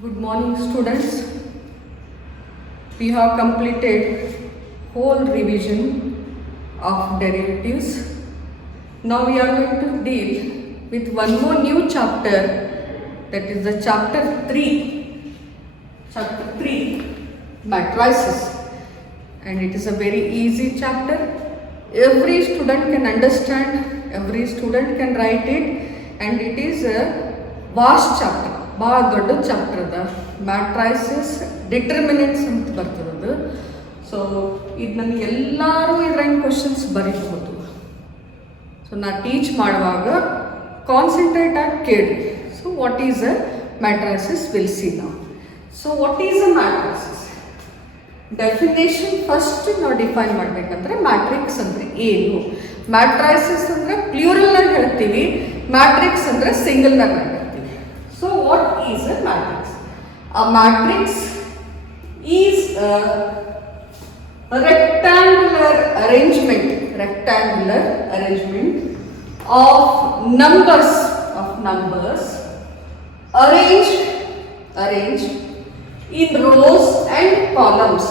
Good morning, students. We have completed whole revision of derivatives. Now we are going to deal with one more new chapter, that is the chapter 3. Chapter 3, matrices. And it is a very easy chapter. Every student can understand, every student can write it, and it is a vast chapter. ಭಾಳ ದೊಡ್ಡ ಚಾಪ್ಟರ್ ಅದ. ಮ್ಯಾಟ್ರೈಸಸ್ ಡಿಟರ್ಮಿನೆಂಟ್ಸ್ ಅಂತ ಬರ್ತದದು. ಸೊ ಇದು ನನಗೆ ಎಲ್ಲರೂ ಇದ್ರಾಗ ಕ್ವಶನ್ಸ್ ಬರೀಬಹುದು. ಸೊ ನಾ ಟೀಚ್ ಮಾಡುವಾಗ ಕಾನ್ಸಂಟ್ರೇಟ್ ಆಗಿ ಕೇಳಿ. So what is a matrices will see ನಾವು. So what is a matrices? Definition first ನಾವು ಡಿಫೈನ್ ಮಾಡಬೇಕಂದ್ರೆ ಮ್ಯಾಟ್ರಿಕ್ಸ್ ಅಂದರೆ ಏನು? ಮ್ಯಾಟ್ರೈಸಸ್ ಅಂದರೆ ಪ್ಲೂರಲ್ನಾಗ ಹೇಳ್ತೀವಿ, ಮ್ಯಾಟ್ರಿಕ್ಸ್ ಅಂದರೆ ಸಿಂಗಲ್ನಾಗ ಹೇಳ್ತೀವಿ. So what is a matrix? A matrix is a rectangular arrangement of numbers arranged in rows and columns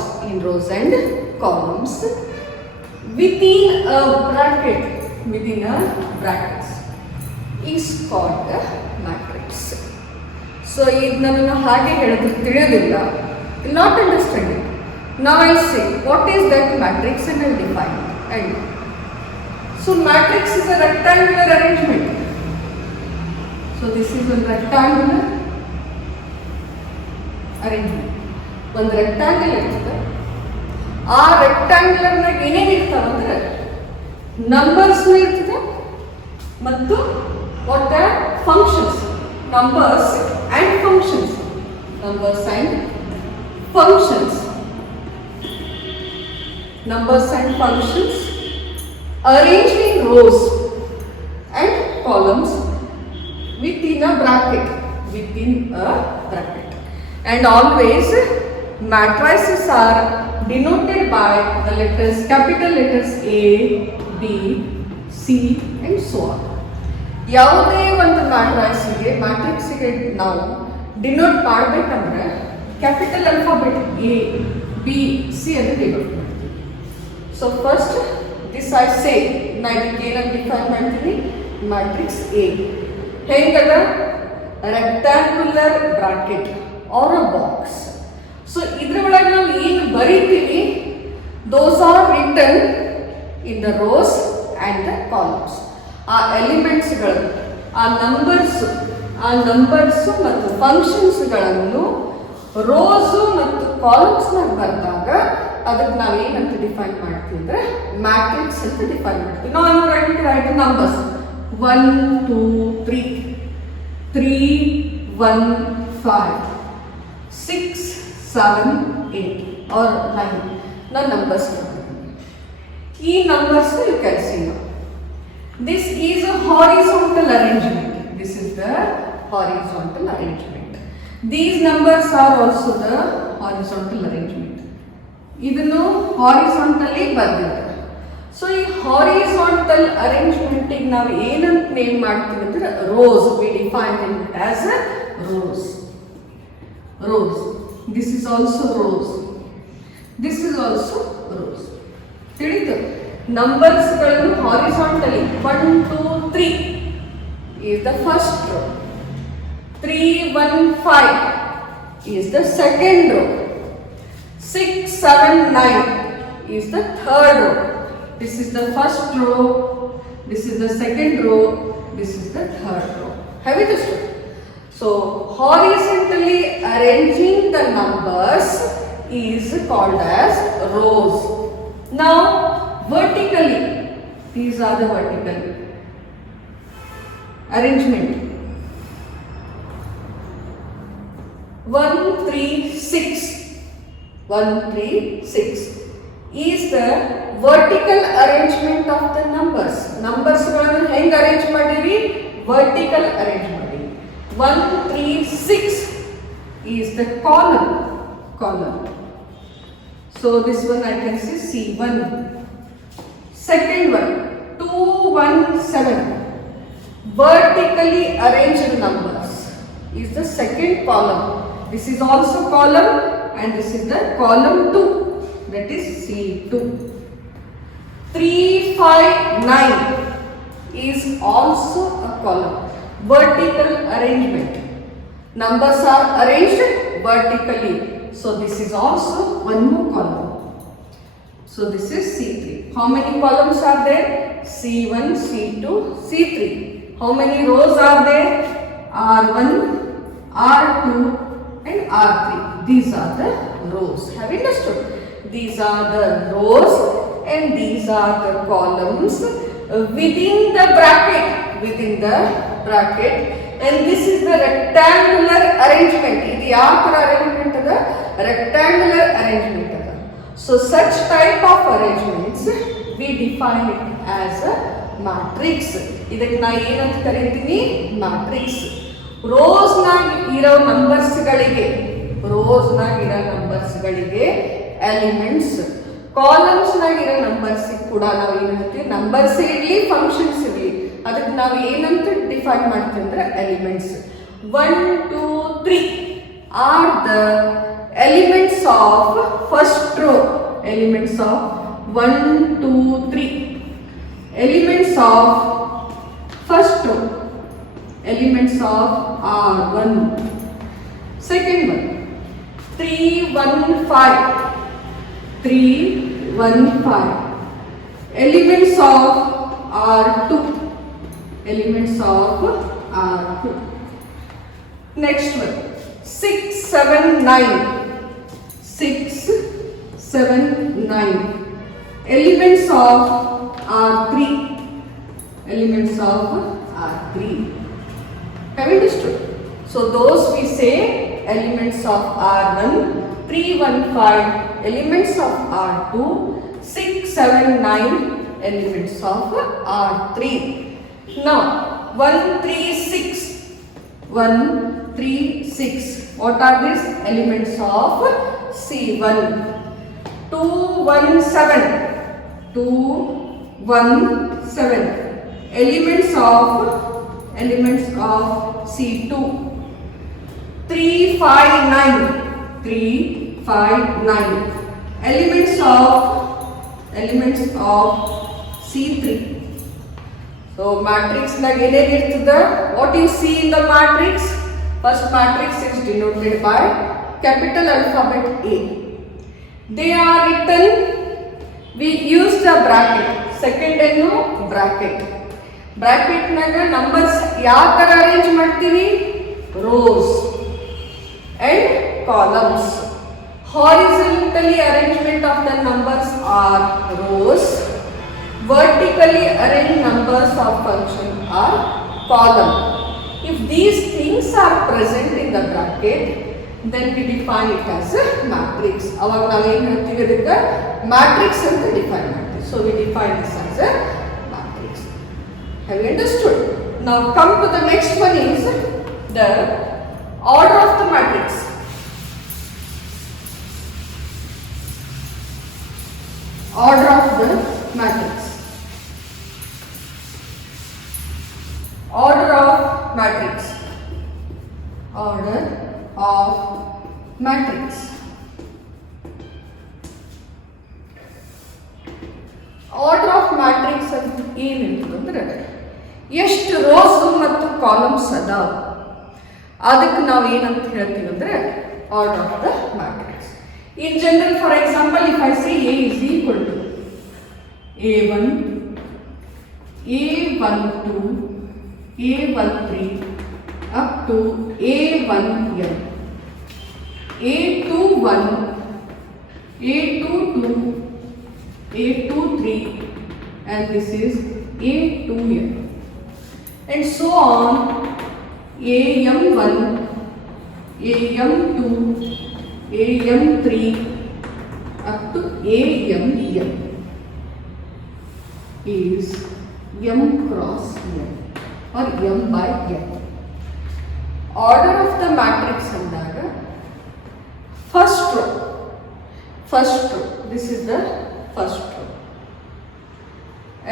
within a bracket is called a matrix. So ಇದನ್ನು ಹಾಗೆ ಹೇಳಿದ್ರೆ ತಿಳಿಯೋದಿಲ್ಲ, not understanding. Now I'll say what is that matrix and I'll define it. And so matrix is a rectangular arrangement. So this is a rectangular arrangement. ಒಂದು ರೆಕ್ಟಾಂಗಲ್ ಇರ್ತದೆ, ಆ ರೆಕ್ಟಾಂಗ್ಯುಲರ್ನಾಗ ಏನೇನು ಇರ್ತಾವೆ ಅಂದ್ರೆ ನಂಬರ್ಸ್ ಇರ್ತದೆ ಮತ್ತು what are functions. Numbers and functions arranged in rows and columns within a bracket. And always matrices are denoted by the letters, capital letters A, B, C and so on. ಯಾವುದೇ ಒಂದು ಮ್ಯಾಟ್ರಿಕ್ಸಿಗೆ ನಾವು ಡಿನೋಟ್ ಮಾಡಬೇಕಂದ್ರೆ capital alphabet A B C ಅಂತ denote ಮಾಡ್ತೀವಿ. So first this I say, ನಾ ಇದಕ್ಕೆ ಏನಂತ ಡಿಫೈನ್ ಮಾಡ್ತೀನಿ, ಮ್ಯಾಟ್ರಿಕ್ಸ್ ಎ ಹೆಂಗದ rectangular bracket or a box. So ಇದ್ರ ಒಳಗೆ ನಾವು ಏನು ಬರೀತೀವಿ, those are written in the rows and the columns. ಆ ಎಲಿಮೆಂಟ್ಸ್ಗಳು, ಆ ನಂಬರ್ಸು ಮತ್ತು ಫಂಕ್ಷನ್ಸ್ಗಳನ್ನು ರೋಸು ಮತ್ತು ಕಾಲಮ್ಸ್ನಾಗ ಬಂದಾಗ ಅದಕ್ಕೆ ನಾವೇನಂತ ಡಿಫೈನ್ ಮಾಡ್ತೀವಿ ಅಂದರೆ ಮ್ಯಾಟ್ರಿಕ್ಸ್ ಅಂತ ಡಿಫೈನ್ ಮಾಡ್ತೀವಿ. ನಾವು ರೈಟ್ ನಂಬರ್ಸ್ 1 2 3 3 1 5 6 7 8 or 9 ನಾನು ನಂಬರ್ಸ್ ಮಾಡ್ತೀನಿ. ಈ numbers you can see now. This is a horizontal arrangement. This is the horizontal arrangement. These numbers are also the horizontal arrangement. ಇದನ್ನು horizontally ಬರ್ದಿದೆ. ಸೊ ಈ horizontal arrangement ಗೆ ನಾವು ಏನಂತ ನೇಮ್ ಮಾಡ್ತೀವಿ ಅಂದ್ರೆ rows. We define them as a rows. This is also rows. This is also rows. ತಿಳಿತು? ನಂಬರ್ಸ್ಗಳನ್ನು ಹಾರಿಸಾಂಟಲಿ 1 2 3 is the first row, 3 1 5 is the second row, 6 7 9 is the third row. This is the first row, this is the second row, this is the third row. Have you understood? So horizontally arranging the numbers is called as rows. Now vertically, these are the vertical arrangement. 1 3 6 is the vertical arrangement of the numbers. Numbers ಹೆಂಗ್ ಅರೇಂಜ್ ಮಾಡಿವಿ? Vertical arrange ಮಾಡಿವಿ. 1 3 6 is the column. So this one I can say C1. Second one 2 1 7 vertically arranged numbers is the second column. This is also column and this is the column 2, that is C2. 3, 5, 9 is also a column. Vertical arrangement. Numbers are arranged vertically. So this is also one more column. So this is C3. How many columns are there? C1, C2, C3. How many rows are there? R1, R2 and R3. These are the rows. Have you understood? These are the rows and these are the columns within the bracket. And this is the rectangular arrangement. This arrangement is the rectangular arrangement. So such type of arrangements we define it as a matrix. This na ಏನಂತ ಕರೀತೀವಿ matrix. rows ನಾಗ ಇರೋ numbers ಗಳಿಗೆ elements, columns ನಾಗ ಇರೋ numbers ಕೂಡ ನಾವು ಏನು ಹೇಳ್ತೀವಿ, numbers ಇರಲಿ functions ಇರಲಿ, ಅದಕ್ಕೆ ನಾವು ಏನಂತ ಡಿಫೈನ್ ಮಾಡ್ತೀವಿ ಅಂದ್ರೆ elements. 1, 2, 3 are the elements of first row. Elements of 1, 2, 3. Elements of first row. Elements of R1. Second one. 3, 1, 5. 3, 1, 5. Elements of R2. Elements of R2. Next one. 6, 7, 9. 6, 7, 9. Elements of R3. Elements of R3. Have you understood? So those we say elements of R1, 3, 1, 5, elements of R2, 6, 7, 9, elements of R3. Now 1, 3, 6. 1, 3, 6. What are these? Elements of C1. 2, 1, 7. 2, 1, 7. Elements of C2. 3, 5, 9. 3, 5, 9. Elements of C3. So matrix nag ಏನೇನಿರ್ತದೆ? What you see in the matrix? First matrix is denoted by capital alphabet A. They are written, we use the bracket. Second ಏನು bracket. Bracket naga numbers ಯಾವ ತರ arrange ಮಾಡ್ತೀವಿ? Rows and columns. Horizontally arrangement of the numbers are rows. Vertically arranged numbers of function are column. If these things are present in the bracket, then we define it as a matrix. ಅವಾಗ ನಾವು ಏನು ಹೇಳ್ತೀವಿ, ಅದಕ್ಕೆ matrix ಅಂತ define ಮಾಡ್ತೀವಿ. So we define this as a matrix. Have you understood? Now come to the next one is the order of the matrix. Order of the matrix. Order of matrix. Order of matrix. Order of matrix ಅಂತ ಏನಿರ್ತದಂದ್ರೆ ಎಷ್ಟು ರೋಸ್ ಮತ್ತು ಕಾಲಮ್ಸ್ ಅದಾವ ಅದಕ್ಕೆ ನಾವು ಏನಂತ ಹೇಳ್ತೀವಿ ಅಂದ್ರೆ order of the matrix. In general, for example, if I say A is equal to A1, A12, A13 up to A1n, A21, A22, A23 and this is A2n and so on, AM1, AM2, AM3 up to AMN is M cross N or M by N. Order of the matrix ಅಂದಾಗ first row, this is the first row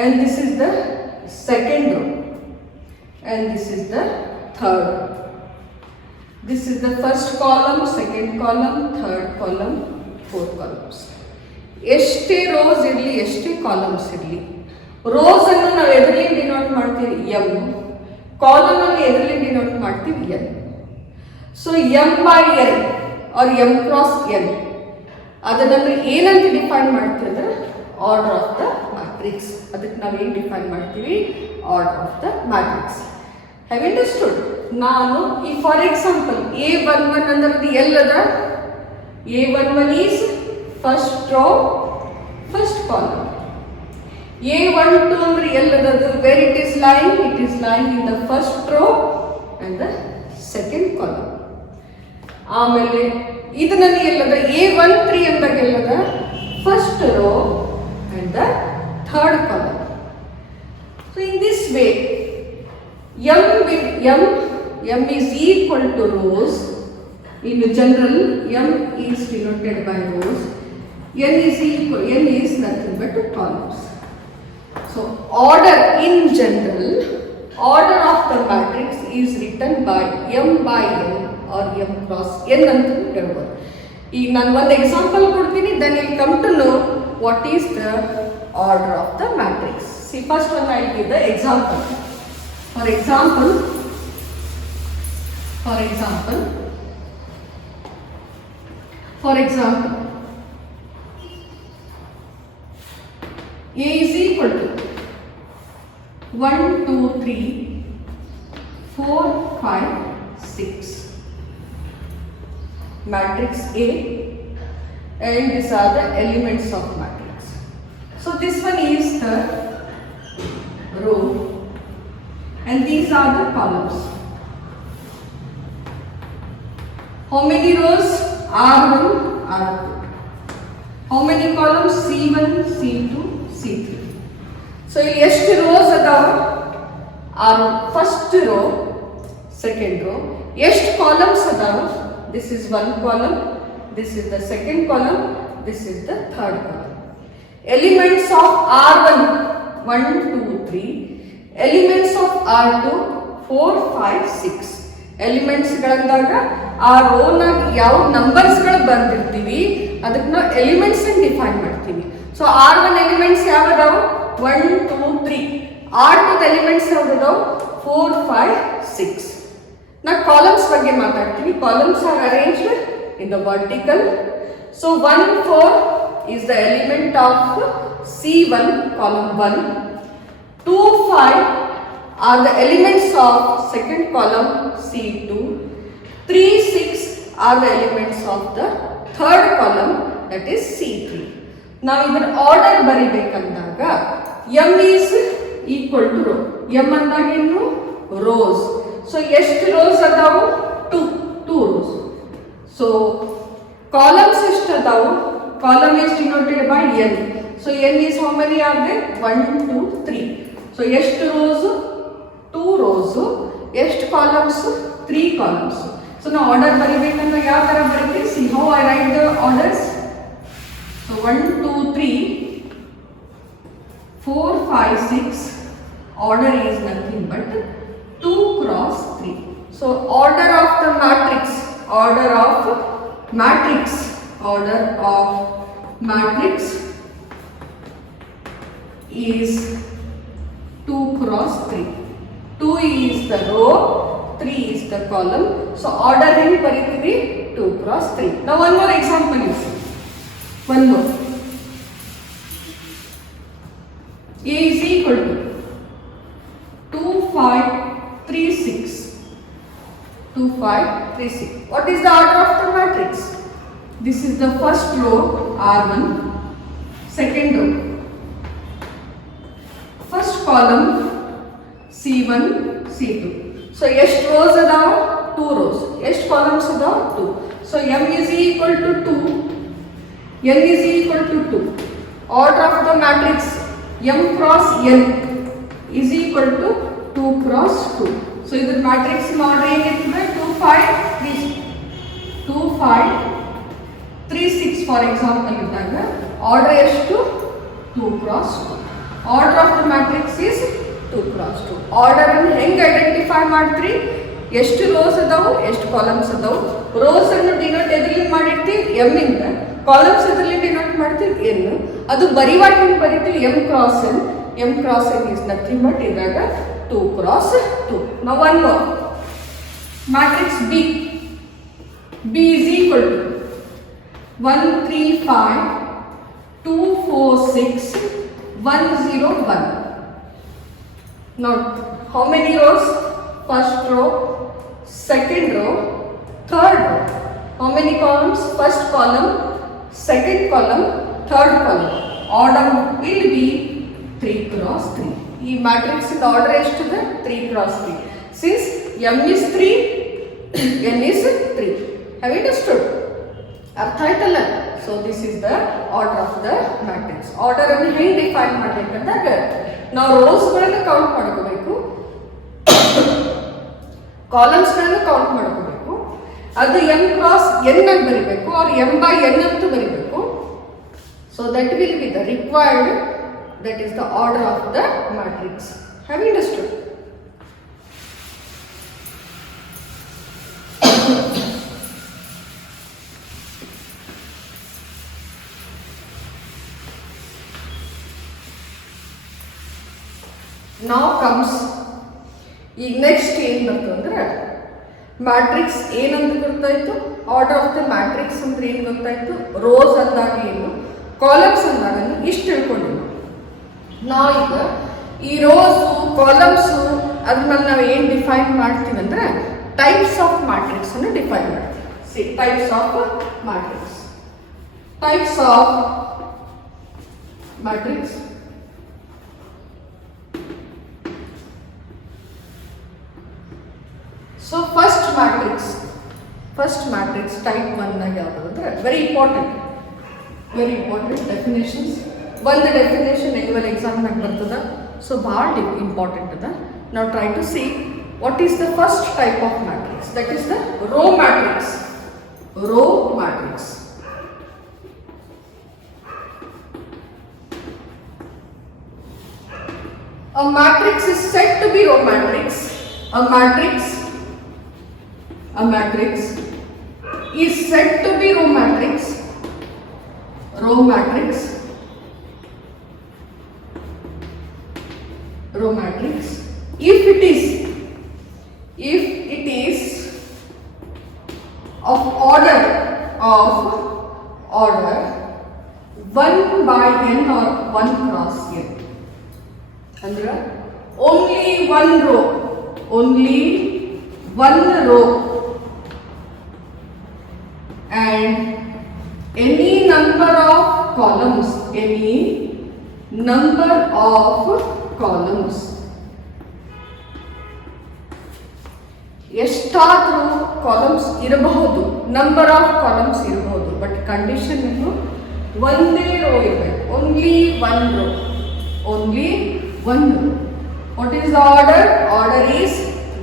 and this is the second row and this is the third row. This is the first column, second column, third column, fourth columns. ಎಷ್ಟೇ ರೋಸ್ ಇರಲಿ, ಎಷ್ಟೇ ಕಾಲಮ್ಸ್ ಇರಲಿ, ರೋಸ್ ಅನ್ನು ನಾವು ಎದರಲ್ಲಿ denote ಮಾಡ್ತೀವಿ? M. Column ಅನ್ನು ಎದರಲ್ಲಿ ಡಿನೋಟ್ ಮಾಡ್ತೀವಿ? N. So M by N or M cross N ಅದನ್ನು ಏನಂತ ಡಿಫೈನ್ ಮಾಡ್ತೀವಿ ಅಂದ್ರೆ ಆರ್ಡರ್ ಆಫ್ ದ ಮ್ಯಾಟ್ರಿಕ್ಸ್. ಅದಕ್ಕೆ ನಾವು ಏನು ಡಿಫೈನ್ ಮಾಡ್ತೀವಿ? Order of the matrix. Have understood? ನಾನು ಈ ಫಾರ್ ಎಕ್ಸಾಂಪಲ್ A11 ಅಂದ್ರೆ ಎಲ್ಲದ? A11 is first row, first column. A12 ಅಂದ್ರೆ ಎಲ್ಲದದು? Where it is line? It is line in the first row and the second column. ಆಮೇಲೆ ಇದು ನನಗೆ ಎಲ್ಲದ? A13 ಅಂದಾಗ ಎಲ್ಲದ? First row and the third column. So in this way M is equal to rows. In general, M is denoted by rows. N is nothing but columns. So order in general, order of the matrix is written by M by N or M cross N ಅಂತ ಹೇಳ್ಬೋದು. ಈಗ ನಾನು ಒಂದು ಎಕ್ಸಾಂಪಲ್ ಕೊಡ್ತೀನಿ, then you come to know what is the order of the matrix. See, first one I give the example. For example, A is equal to 1, 2, 3, 4, 5, 6. Matrix A, and these are the elements of matrix. So this one is the row, and these are the columns. How many rows? R1, R2. How many columns? C1, C2, C3. So ಇಲ್ಲಿ ಎಷ್ಟು rows ಅದಾವ? First row, second row. ಎಷ್ಟು columns ಅದಾವ? This is one column, this is the second column, this is the third column. Elements of R1, 1, 2, 3. Elements of R2, 4, 5, 6. ಎಲಿಮೆಂಟ್ಸ್ಗಳಂದಾಗ ಆ ರೋನಾಗ ಯಾವ ನಂಬರ್ಸ್ಗಳು ಬಂದಿರ್ತೀವಿ ಅದಕ್ಕೆ ನಾವು ಎಲಿಮೆಂಟ್ಸ್ ಡಿಫೈನ್ ಮಾಡ್ತೀವಿ. ಸೊ R1 ಎಲಿಮೆಂಟ್ಸ್ ಯಾವ್ದಾವು? 1, 2, 3. R2 ಎಲಿಮೆಂಟ್ಸ್ ಯಾವ್ದಾವು? 4, 5, 6. ನಾ ಕಾಲಮ್ಸ್ ಬಗ್ಗೆ ಮಾತಾಡ್ತೀವಿ. Columns are arranged in the vertical. So 1, 4 is the element of C1, column 1. 2, 5 are the elements of second column C2. 3, 6 are the elements of the third column, that is C3. Now ಇದರ ಆರ್ಡರ್ ಬರಿಬೇಕಂದಾಗ M is equal to row. M ಅಂದಾಗ ಏನು? rows. So ಎಷ್ಟು rows ಅದಾವು? 2 rows. So columns ಎಷ್ಟು ಅದಾವು? Column is denoted by N. So N is how many are there? 1, 2, 3. So ಎಷ್ಟು rows? 2 rows. ಎಷ್ಟು columns? 3 columns. So now order ಬರಿಬೇಕಂದ್ರೆ ಯಾವ ತರ ಬರೀತೀವಿ? See how I write the orders. So 1, 2, 3, 4, 5, 6. Order is nothing but 2 cross 3. So order of the matrix is 2 cross 3. 2 is the row, 3 is the column. So order in ಬರೀತೀವಿ 2 cross 3. Now one more example is one more. A is equal to 2, 5, 3, 6. 2, 5, 3, 6. What is the order of the matrix? This is the first row R1, second row. First column C1, C2. So ಎಷ್ಟು rows ಅದಾವ? 2 rows. ಎಷ್ಟು columns ಅದಾವ? 2. So M is equal to 2. N is equal to 2. Order of the matrix M cross N is equal to 2 cross 2. So ಇದರ matrix order ಏನಿರ್ತದೆ? 2, 5, 3, 2, 5, 3, 6 for example ಇದ್ದಾಗ order ಎಷ್ಟು? 2 cross 2. Order of the matrix is 2 cross 2. Order ಅನ್ನು ಹೆಂಗೆ ಐಡೆಂಟಿಫೈ ಮಾಡ್ತೀರಿ? ಎಷ್ಟು ರೋಸ್ ಅದಾವು, ಎಷ್ಟು ಕಾಲಮ್ಸ್ ಅದಾವು. ರೋಸ್ ಅನ್ನು ಡಿನೋಟ್ ಎದ್ರಲ್ಲಿ ಮಾಡಿರ್ತೀವಿ ಎಮ್ ಇಂದ, ಕಾಲಮ್ಸ್ ಎದ್ರಲ್ಲಿ ಡಿನೋಟ್ ಮಾಡ್ತೀವಿ ಎನ್. ಅದು ಬರಿವಾಗ ಹೆಂಗೆ ಬರಿತೀವಿ, M cross N. M cross N is nothing but ಇದ್ರಾಗ 2 cross 2. Now one more. Matrix B. B is equal to 1 3 5 2 4 6 1 0 1. Now how many rows? First row, second row, third row. How many columns? First column, second column, third column. Order will be 3 cross 3. ಈ matrix order ಎಷ್ಟಿದೆ? 3 cross 3. Since m is 3, n is 3. Have you understood? ಅರ್ಥ ಆಯ್ತಲ್ಲ? So this is the order of the matrix. Order ಅನ್ನು ಹೆಂಗೆ ಡಿಫೈನ್ ಮಾಡಬೇಕಂದಾಗ ನಾವು ರೋಸ್ಗಳನ್ನು ಕೌಂಟ್ ಮಾಡ್ಕೋಬೇಕು, ಕಾಲಮ್ಸ್ಗಳನ್ನು ಕೌಂಟ್ ಮಾಡ್ಕೋಬೇಕು. ಅದು ಎಮ್ ಕ್ರಾಸ್ ಎನ್ ಆಗಿ ಬರೀಬೇಕು, ಅವ್ರು ಎಮ್ ಬೈ ಎನ್ ಅಂತ ಬರೀಬೇಕು. So that will be the required, that is the order of the matrix. Have you understood? Now comes ಈಗ ನೆಕ್ಸ್ಟ್ ಏನು ಬರ್ತಂದ್ರೆ ಮ್ಯಾಟ್ರಿಕ್ಸ್ ಏನಂತ ಗೊತ್ತಾಯ್ತು, ಆರ್ಡರ್ ಆಫ್ ದ ಮ್ಯಾಟ್ರಿಕ್ಸ್ ಅಂದ್ರೆ ಏನು ಗೊತ್ತಾಯ್ತು, ರೋಸ್ ಅಂದಾಗ ಏನು, ಕಾಲಮ್ಸ್ ಅಂದಾಗ ಇಷ್ಟು ತಿಳ್ಕೊಂಡಿಲ್ಲ. ನಾವೀಗ ಈ ರೋಸು ಕಾಲಮ್ಸು ಅದ್ರಲ್ಲಿ ನಾವು ಏನು ಡಿಫೈನ್ ಮಾಡ್ತೀವಿ ಅಂದರೆ ಟೈಪ್ಸ್ ಆಫ್ ಮ್ಯಾಟ್ರಿಕ್ಸ್ ಅನ್ನು ಡಿಫೈನ್ ಮಾಡ್ತೀವಿ. See types of matrix. Types of matrix. So first matrix type 1 ನಾಗ ಯಾವುದು ಅಂದರೆ ವೆರಿ ಇಂಪಾರ್ಟೆಂಟ್ ಡೆಫಿನೇಷನ್ಸ್. ಒಂದು ಡೆಫಿನೇಷನ್ ಎನ್ಯುವಲ್ ಎಕ್ಸಾಮ್ನಾಗ ಬರ್ತದ, ಸೊ ಭಾಳ ಇಂಪಾರ್ಟೆಂಟ್ ಅದ. ನಾವು try to see what is the first type of matrix, that is the row matrix. Row matrix. A matrix is said to be row matrix. A matrix is said to be row matrix. Row matrix if it is of order 1 by n or 1 cross n. ಅಂದ್ರೆ only one row and any number of columns, ಎಷ್ಟಾದರೂ columns ಇರಬಹುದು, number of columns ಇರಬಹುದು, but condition ಏನು, ಒಂದೇ row ಇರಬೇಕು. Only one row. What is the order? Order is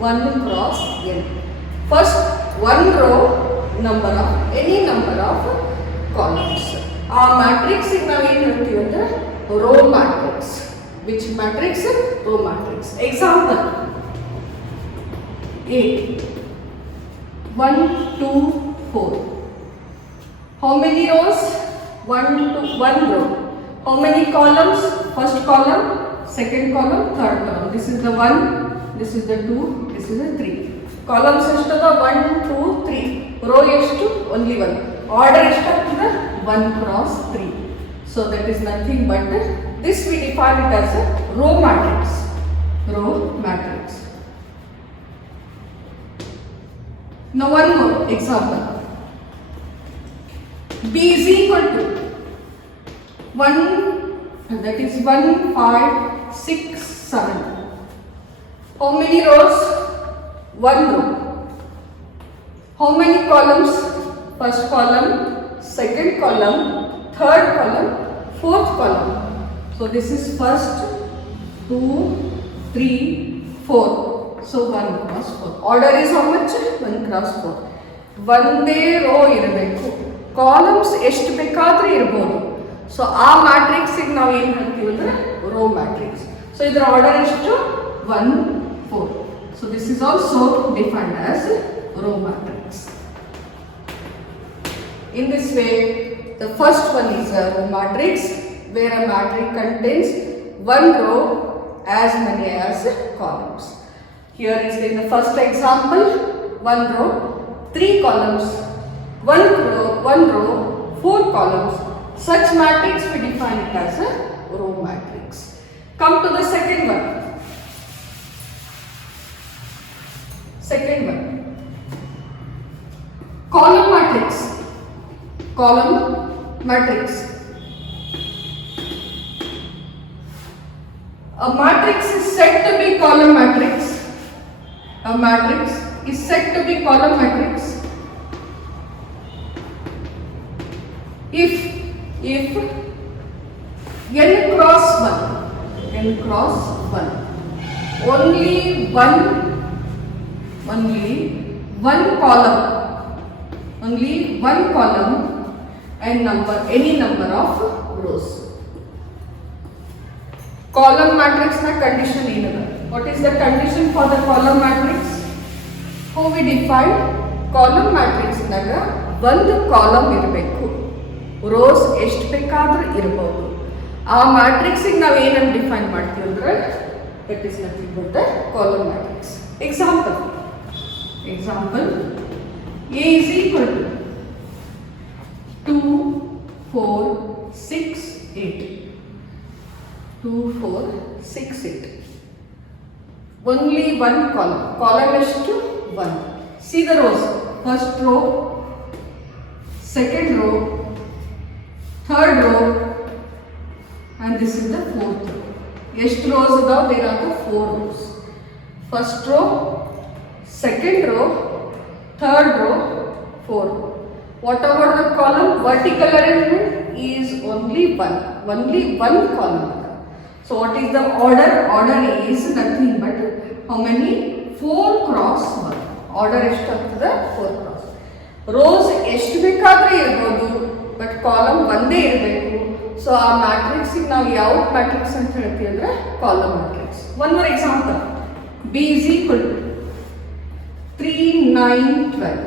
1 cross n. First one row, any number of columns. ಆ ಮ್ಯಾಟ್ರಿಕ್ಸಿಗೆ ನಾವೇನು ಹೇಳ್ತೀವಿ ಅಂದರೆ row matrix. Which matrix? Row matrix. Example A 1 2 4. How many rows? 1 row. How many columns? First column, second column, third column. This is the 1, this is the 2, this is the 3. Columns ಎಷ್ಟದ? 1 2 3. Row ಎಷ್ಟು? Only 1. Order ಎಷ್ಟಾಗ್ತದೆ? 1 cross 3. So that is nothing but this we define it as a row matrix. Now one more example. B is equal to 1, that is 1 5 6 7. How many rows? 1 row. How many columns? First column, second column, third column, fourth column. So this is first, 2 3 4. So 1 cross 4. Order is how much? 1 cross 4. ಒಂದೇ row ಇರಬೇಕು, ಕಾಲಮ್ಸ್ ಎಷ್ಟು ಬೇಕಾದ್ರೆ ಇರ್ಬೋದು. ಸೊ ಆ ಮ್ಯಾಟ್ರಿಕ್ಸಿಗೆ ನಾವು ಏನು ಹೇಳ್ತೀವಿ ಅಂದರೆ ರೋ ಮ್ಯಾಟ್ರಿಕ್ಸ್. ಸೊ ಇದರ ಆರ್ಡರ್ ಎಷ್ಟು? 1 4. So this is also defined as row matrix. In this way, the first one is a row matrix, where a matrix contains one row as many as columns. Here is in the first example, one row, 3 columns, one row, 4 columns. Such matrix we define it as a row matrix. Come to the second one. Second one, column matrix. Column matrix. A matrix is said to be column matrix. A matrix is said to be column matrix if n cross 1, only one column and any number of rows. Column matrix na condition ಏನದ? What is the condition for the column matrix? How we define column matrix naga ಒಂದು ಕಾಲಮ್ ಇರಬೇಕು, ರೋಸ್ ಎಷ್ಟು ಬೇಕಾದ್ರೂ ಇರಬಹುದು. ಆ ಮ್ಯಾಟ್ರಿಕ್ಸ್ ಗೆ ನಾವು ಏನನ್ನು ಡಿಫೈನ್ ಮಾಡ್ತೀವಿ ಅಂದ್ರೆ that is nothing but the column matrix. Example A is equal to 2, 4, 6, 8. 2, 4, 6, 8. Only one column. Column is to 1. See the rows. First row, second row, third row, and this is the fourth row. ಎಷ್ಟು rows ಇದಾವೆ? There are the 4 rows. First row, second row, third row, fourth row. Whatever the column, vertical arrangement is only one column. So what is the order? Order is nothing but how many? 4 cross 1. Order ಎಷ್ಟು ಆಗ್ತದೆ? 4 cross. Rows ಎಷ್ಟು ಬೇಕಾದ್ರೆ ಇರಬಹುದು, but column ಒಂದೇ ಇರಬೇಕು. ಸೊ ಆ ಮ್ಯಾಟ್ರಿಕ್ಸ್ ನಾವು ಯಾವ ಮ್ಯಾಟ್ರಿಕ್ಸ್ ಅಂತ ಹೇಳ್ತೀವಿ ಅಂದ್ರೆ column matrix. One more example, B is equal to 3, 9, 12.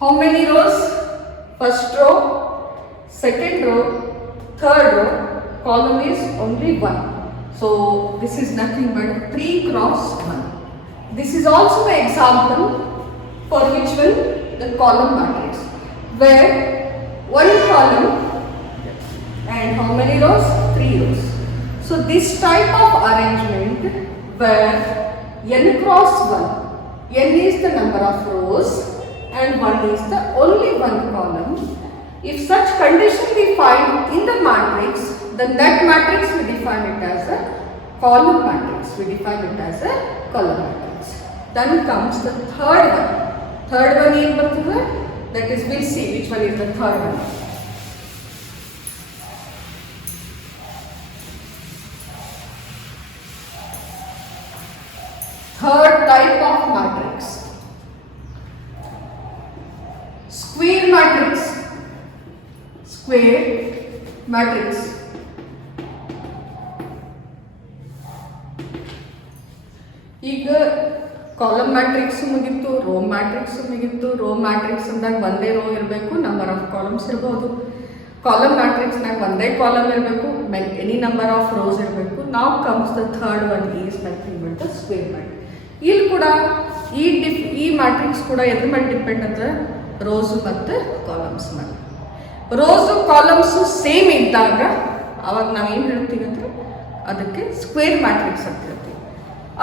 How many rows? First row, second row, third row, column is only 1. So this is nothing but 3 cross 1. This is also the example for which one? The column matrix, where one column and how many rows? 3 rows. So this type of arrangement where n cross 1, n is the number of rows and 1 is the only one column. If such condition we find in the matrix, then that matrix we define it as a column matrix. We define it as a column matrix. Then comes the third one. Third one ಏನು ಬರ್ತದೆ? That is, we'll see which one is the third one. Third type of matrix, square matrix. Square matrix. ಈಗ column matrix ಮುಗಿತ್ತು, row matrix ಮುಗಿತ್ತು. Row matrix ಅಂದಾಗ ಒಂದೇ row ಇರಬೇಕು, number of columns ಇರಬಹುದು. Column ಮ್ಯಾಟ್ರಿಕ್ಸ್ನಾಗ ಒಂದೇ ಕಾಲಮ್ ಇರಬೇಕು, ಎನಿ ನಂಬರ್ ಆಫ್ ರೋಸ್ ಇರಬೇಕು. ನಾವು comes the third one is nothing but the square matrix. ಇಲ್ಲಿ ಕೂಡ ಈ ಮ್ಯಾಟ್ರಿಕ್ಸ್ ಕೂಡ ಎದ್ರ ಮೇಲೆ ಡಿಪೆಂಡ್ ಅಂದ್ರೆ ರೋಸು ಮತ್ತು ಕಾಲಮ್ಸ್ ಮೇಲೆ. ರೋಸು ಕಾಲಮ್ಸು ಸೇಮ್ ಇದ್ದಾಗ ಅವಾಗ ನಾವೇನು ಹೇಳ್ತೀವಿ ಅಂದ್ರೆ ಅದಕ್ಕೆ ಸ್ಕ್ವೇರ್ ಮ್ಯಾಟ್ರಿಕ್ಸ್ ಅಂತ ಹೇಳ್ತೀವಿ. A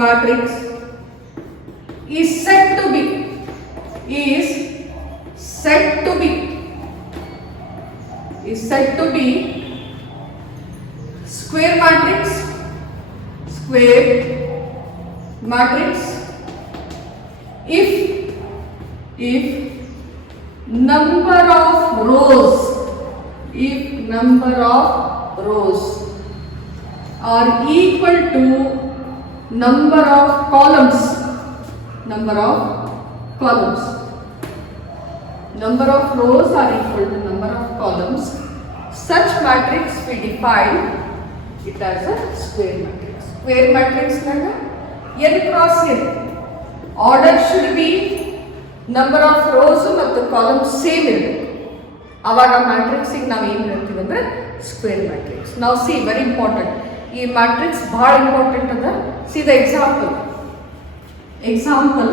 matrix is said to be square matrix if number of rows are equal to number of columns. Number of rows are equal to number of columns. Such matrix we define it as a square matrix. Square ಮ್ಯಾಟ್ರಿಕ್ಸ್ನಾಗ n cross n order should be number of rows ಮತ್ತು columns same ಇರಬೇಕು. ಅವಾಗ ಮ್ಯಾಟ್ರಿಕ್ಸಿಗೆ ನಾವು ಏನು ಹೇಳ್ತೀವಿ ಅಂದರೆ square matrix. ನಾವು ಸಿ ವೆರಿ ಇಂಪಾರ್ಟೆಂಟ್, ಈ ಮ್ಯಾಟ್ರಿಕ್ಸ್ ಭಾಳ ಇಂಪಾರ್ಟೆಂಟ್ ಅದ. See the example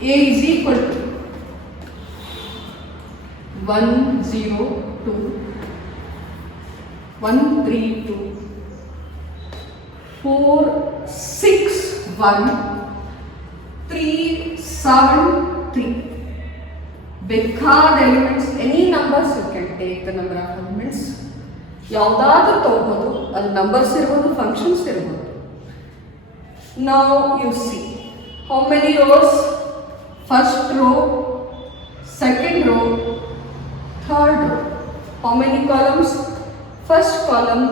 A is equal to 1 0 2 1 3 2 4 6 1 3 7 3. ಬೇಕಾದ elements, any numbers you can take the number of elements. ಯಾವುದಾದ್ರೂ ತಗೋಬೋದು, ಅದು ನಂಬರ್ಸ್ ಇರ್ಬೋದು, ಫಂಕ್ಷನ್ಸ್ ಇರ್ಬೋದು. ನಾವು you see how many rows, first row, second row, third row. How many columns? First column,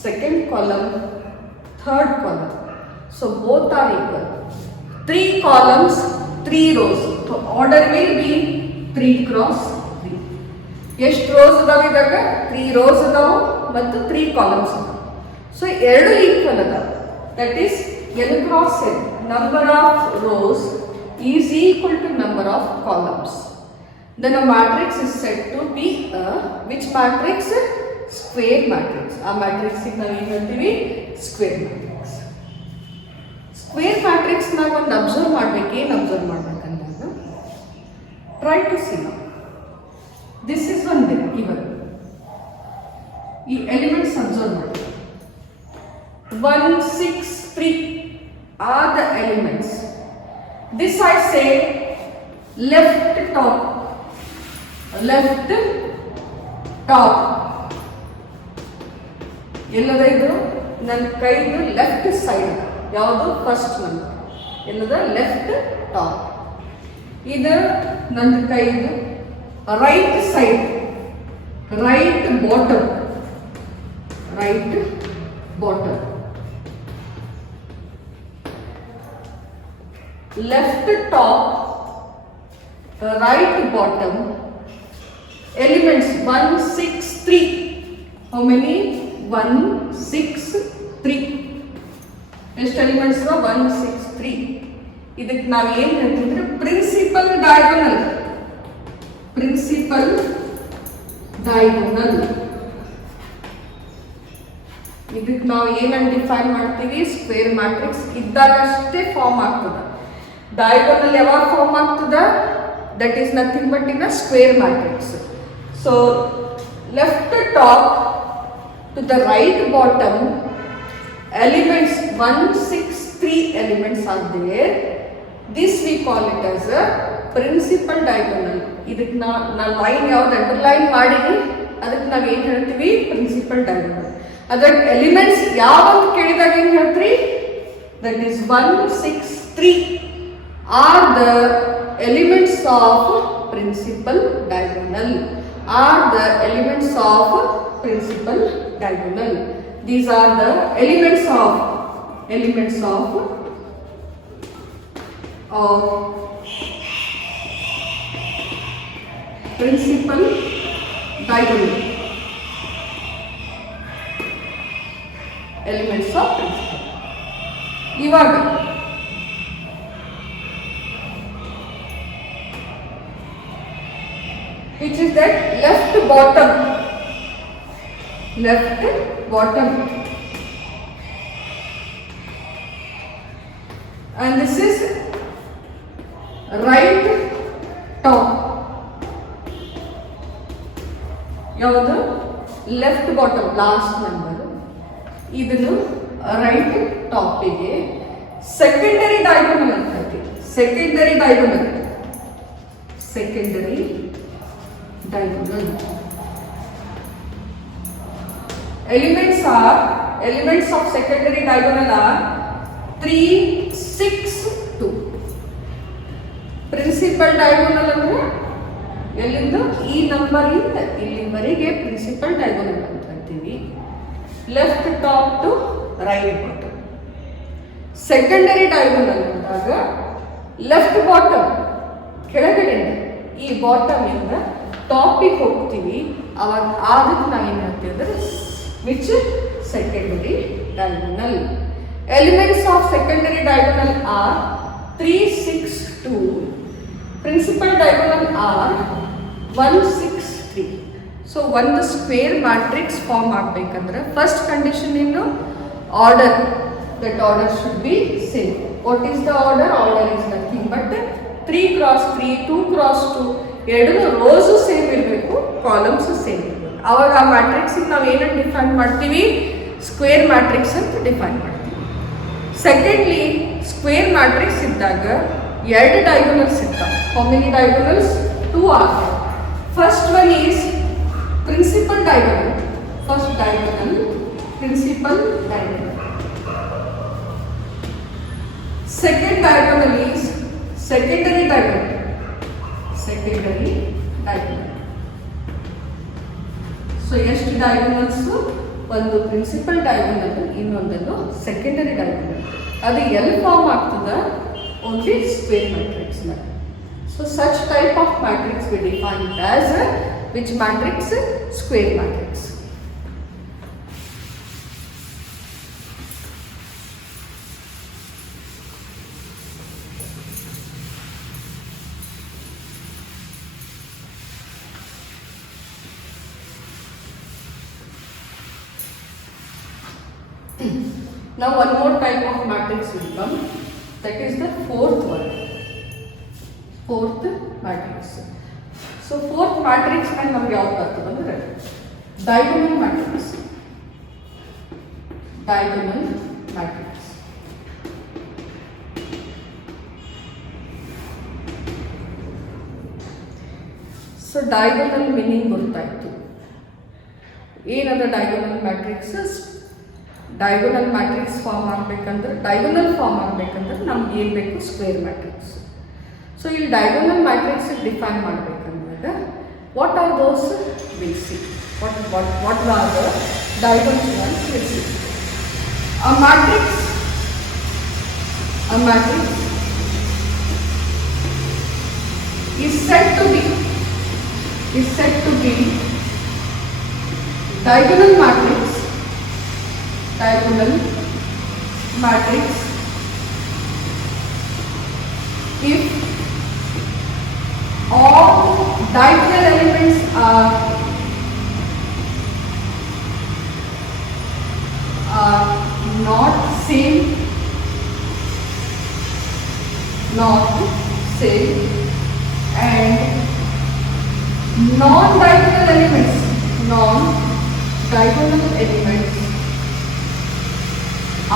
second column, third column. So both are equal. 3 columns, 3 rows. So order will be 3 cross 3. ಎಷ್ಟು ರೋಸ್ ಅದಾವ ಇದಾಗ? 3 ರೋಸ್ ಅದಾವ ಮತ್ತು 3 ಕಾಲಮ್ಸ್ ಅದಾವ. ಸೊ ಎರಡು ಈಕ್ವಲ್ ಅದಾವ. That is n cross n. Number of rose is equal to number of columns. Then a matrix is said to be a which matrix? Square matrix. A matrix ನಾವು ಏನು ಹೇಳ್ತೀವಿ? Square matrix. ಸ್ಕ್ವೇರ್ ಮ್ಯಾಟ್ರಿಕ್ಸ್ ನಾವು ಒಂದು ಅಬ್ಸರ್ವ್ ಮಾಡಬೇಕು. ಏನು ಅಬ್ಸರ್ವ್ ಮಾಡಬೇಕಂದಾಗ try to C ನಾವು this is one given. ಈ ಎಲಿಮೆಂಟ್ಸ್ ಅಬ್ಸರ್ವ್ ಮಾಡಿ. 1 6 3 are the elements. This I say left top, ಎಲ್ಲದ ಇದು ನನ್ನ ಕೈದು ಲೆಫ್ಟ್ ಸೈಡ್, ಯಾವುದು ಫಸ್ಟ್ ನಂಬರ್, ಎಲ್ಲದ ಲೆಫ್ಟ್ ಟಾಪ್. ಇದು ನನ್ನ ಕೈದು right side, right bottom. Left top, right bottom. Elements 1 6 3. How many? 1 6 3. ಎಷ್ಟು ಎಲಿಮೆಂಟ್ಸ್? 1 6 3. ಇದಕ್ಕೆ ನಾವು ಏನು ಹೇಳ್ತೀವಿ? Principal diagonal. ಇದಕ್ಕೆ ನಾವು ಏನನ್ನು ಡಿಫೈನ್ ಮಾಡ್ತೀವಿ? ಸ್ಕ್ವೇರ್ ಮ್ಯಾಟ್ರಿಕ್ಸ್ ಇದ್ದಾಗಷ್ಟೇ ಫಾರ್ಮ್ ಆಗ್ತದೆ. ಡಯಾಗೋನಲ್ ಯಾವಾಗ ಫಾರ್ಮ್ ಆಗ್ತದೆ? That is nothing but in a square matrix. So left top to the right bottom, elements 1 6 3 elements are there. This we call it as a principal diagonal. ಇದಕ್ಕೆ ನಾನು ಲೈನ್ ಯಾವ್ದು ಅಂಡರ್ಲೈನ್ ಮಾಡೀನಿ ಅದಕ್ಕೆ ನಾವು ಏನು ಹೇಳ್ತೀವಿ? Principal diagonal. ಅದರ ಎಲಿಮೆಂಟ್ಸ್ ಯಾವಂತ ಕೇಳಿದಾಗ ಏನು ಹೇಳ್ತೀರಿ? That is 1 6 3 are the elements of principal diagonal. These are the elements of principal diagonal. Elements of principal. ಇವಾಗ which is that left bottom, and this is right top. ಯಾವುದು? Left bottom, last number. ಇದನ್ನು ರೈಟ್ ಟಾಪಿಗೆ secondary diagonal ಅಂತ ಹೇಳ್ತೀವಿ. Secondary diagonal. Elements of secondary diagonal are 3 6 2. Principal diagonal ಅಂದ್ರೆ ಎಲ್ಲಿಂದ ಈ ನಂಬರ್ ಇಂದ ಇಲ್ಲಿವರೆಗೆ ಪ್ರಿನ್ಸಿಪಲ್ ಡಯಾಗೋನಲ್ ಅಂತ ಹೇಳ್ತೀವಿ. Left top to right bottom. Secondary diagonal ಅಂದಾಗ ಲೆಫ್ಟ್ ಬಾಟಮ್, ಕೆಳಗಡೆಯಿಂದ ಈ ಬಾಟಮ್ ಇಂದ ಟಾಪಿಗೆ ಹೋಗ್ತೀವಿ. ಅವಾಗ ಅದಕ್ಕೆ ನಾವೇನು ಹೇಳ್ತೀವಿ ಅಂದರೆ which secondary diagonal. Elements of secondary diagonal are 3, 6, 2. Principal diagonal are 1, 6, 3. So ಒಂದು ಸ್ಕ್ವೇರ್ ಮ್ಯಾಟ್ರಿಕ್ಸ್ ಫಾರ್ಮ್ ಆಗಬೇಕಂದ್ರೆ ಫಸ್ಟ್ ಕಂಡೀಷನ್ ಏನು, order, that order should be same. What is the order? Order is nothing but 3 cross 3, 2 cross 2, ಎರಡು rows same ಇರಬೇಕು, columns same ಇರಬೇಕು. ಆವಾಗ ಆ ಮ್ಯಾಟ್ರಿಕ್ಸಿಗೆ ನಾವು ಏನಂತ ಡಿಫೈನ್ ಮಾಡ್ತೀವಿ? ಸ್ಕ್ವೇರ್ ಮ್ಯಾಟ್ರಿಕ್ಸ್ ಅಂತ ಡಿಫೈನ್ ಮಾಡ್ತೀವಿ. ಸೆಕೆಂಡ್ಲಿ, ಸ್ಕ್ವೇರ್ ಮ್ಯಾಟ್ರಿಕ್ಸ್ ಇದ್ದಾಗ ಎರಡು ಡಯಾಗೋನಲ್ಸ್ ಇರ್ತಾವೆ. How many diagonals? 2 are. First one is principal diagonal. First diagonal, principal diagonal. Second diagonal is secondary diagonal. Secondary diagonal. So ಎಷ್ಟು ಡಯಾಗೋನಲ್ಸ್? ಒಂದು ಪ್ರಿನ್ಸಿಪಲ್ ಡಯಾಗೋನಲ್, ಇನ್ನೊಂದನ್ನು secondary diagonal. ಅದು ಎಲ್ಲಿ ಫಾರ್ಮ್ ಆಗ್ತದ? Only square matrix. So such type of matrix we define as which matrix? Square matrix. Now one more type of matrix will come, that is the fourth one. Fourth matrix. So fourth matrix and nಮಗೆ ಯಾವುದು ಬರ್ತದೆ ಅಂದರೆ diagonal matrix. Diagonal matrix. So diagonal meaning ಗೊತ್ತಾಯ್ತು. ಏನದ diagonal matrix? Diagonal matrix form ಆಗಬೇಕಂದ್ರೆ, diagonal form ಆಗಬೇಕಂದ್ರೆ ನಮ್ಗೆ ಏನು ಬೇಕು? Square matrix. ಸೊ ಇಲ್ಲಿ ಡಯಾಗೋನಲ್ ಮ್ಯಾಟ್ರಿಕ್ಸ್ ಡಿಫೈನ್ ಮಾಡಬೇಕಂದ್ರೆ what are those? We'll see. What are the diagonal ones? We'll see. A matrix is said to be diagonal matrix if all diagonal elements are not same and non-diagonal elements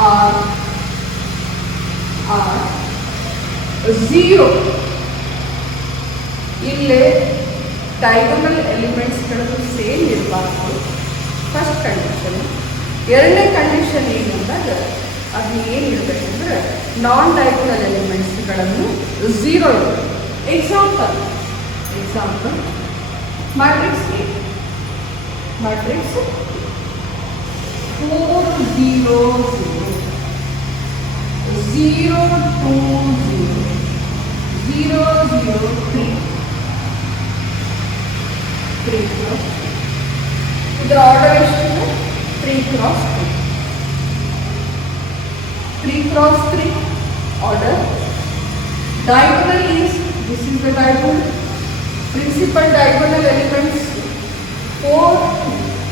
are 0. ಇಲ್ಲಿ ಡಯಾಗೋನಲ್ ಎಲಿಮೆಂಟ್ಸ್ಗಳು ಸೇಮ್ ಇರಬಾರ್ದು, first condition. ಎರಡನೇ ಕಂಡೀಷನ್ ಏನು ಅಂದಾಗ ಅದು ಏನಿರಬೇಕಂದ್ರೆ ನಾನ್ ಡಯಾಗೋನಲ್ ಎಲಿಮೆಂಟ್ಸ್ಗಳನ್ನು 0 ಇರಬೇಕು. ಎಕ್ಸಾಂಪಲ್ ಮ್ಯಾಟ್ರಿಕ್ಸ್ A, ಮ್ಯಾಟ್ರಿಕ್ಸ್ 4 0 0 2 0 0 0 3 cross. ಇದರ ಆರ್ಡರ್ ಎಷ್ಟು? 3 cross 3 order. Diagonal is, this is the diagonal. Principal diagonal elements 4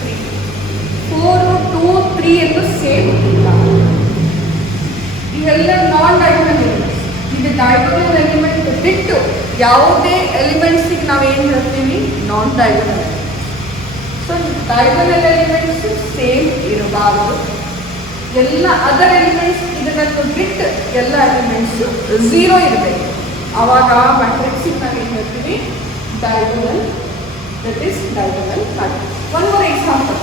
3. 4 2 3 ಎಂದು ಸೇಮ್ ಇಲ್ಲ. ಇವೆಲ್ಲ ನಾನ್ ಡಯಾಗೋನಲ್ ಎಲಿಮೆಂಟ್ಸ್. ಇದು ಡಯಾಗೋನಲ್ ಎಲಿಮೆಂಟ್ ಬಿಟ್ಟು ಯಾವುದೇ ಎಲಿಮೆಂಟ್ಸಿಗೆ ನಾವು ಏನು ಹೇಳ್ತೀವಿ? Non diagonal. So diagonal elements same ಇರಬಾರದು. ಎಲ್ಲ ಅದರ್ ಎಲಿಮೆಂಟ್ಸ್ ಇದನ್ನು ಬಿಟ್ಟು ಎಲ್ಲ ಎಲಿಮೆಂಟ್ಸು 0 ಇರಬೇಕು. ಆವಾಗ ಆ ಮ್ಯಾಟ್ರಿಕ್ಸಿಗೆ ನಾವು ಏನು ಹೇಳ್ತೀವಿ? Diagonal. That is diagonal matrix. One more example.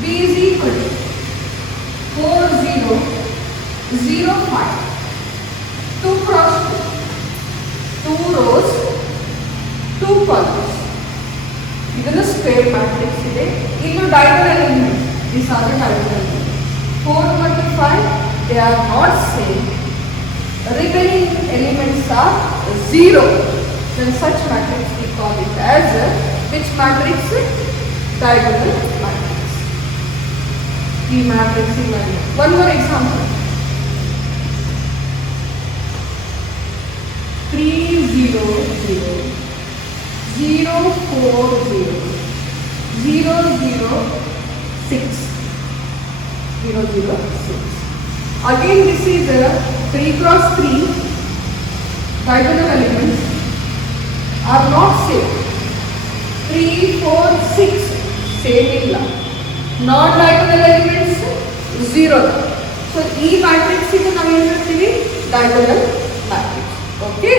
B is equal to 4 0 0 5 2 cross 2 rows 2 columns. ಇದನ್ನು ಸ್ಕ್ವೇರ್ ಮ್ಯಾಟ್ರಿಕ್ಸ್ ಇದೆ. ಇನ್ನು diagonal elements, these are the diagonal elements. 4 ಮತ್ತು 5 they are not same. Remaining elements are 0. Then such matrix we call it as which matrix? Diagonal matrix. ಈ matrix One more example. 3 0 0 0 4 0 0 0 6 0 0 6. Again this is a 3 cross 3 diagonal elements are not same. 3 4 6 same illa. Non diagonal elements 0. So ಈ ಮ್ಯಾಟ್ರಿಕ್ಸ್ ಗೆ ನಾವು ಏನು ಹೇಳ್ತೀವಿ, diagonal matrix. Okay.